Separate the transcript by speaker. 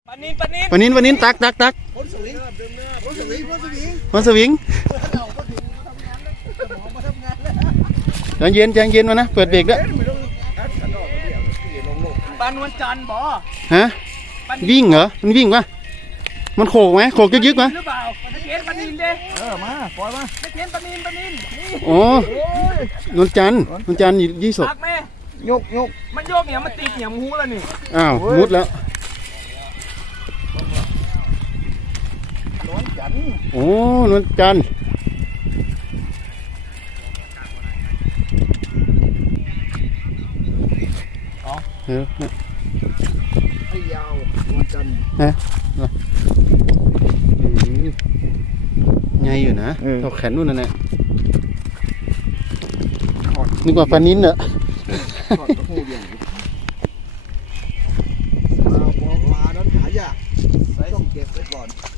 Speaker 1: ปานินตัก
Speaker 2: พ้นสวิงพ้นสวิงพ้นสวิง
Speaker 1: มันสวิง
Speaker 2: เราก็ถึงมาทำงานแล้ว
Speaker 1: ใจเย็นมานะเปิดเบรกด้วย
Speaker 2: ไม่ต้องอัดขันออกมาเดี๋ยวขี่ลง
Speaker 3: ปานวันจันทร์บ่
Speaker 1: ฮะวิ่งเหรอมันวิ่งปะมันโขกไหมโขกยึกๆไหม
Speaker 3: หรือเปล่าไม่เห็นปานินเด้
Speaker 2: มาปล่อยมา
Speaker 3: ไม่เห็นปานินนี่
Speaker 1: โอ้นวลจันทร์อยู่ยี่สก
Speaker 3: ตักแม่
Speaker 2: ยก
Speaker 3: มันโยกเนี่ยมันติดเนี่ยหูแล้วนี่
Speaker 1: อ้าวมุดแล้ว
Speaker 2: ร้อนจัน
Speaker 1: โอ้นวลจันทร์เออ
Speaker 2: ไอ้ยาวร้อนจัน
Speaker 1: ไงอยู่นะเท่าแขนนู่นน่ะนะนึกว่าปลานิ้นเหรอ
Speaker 2: ถอดตะปูเดียวมาพอมานั้นหายากต้องเก็บไว้ก่อน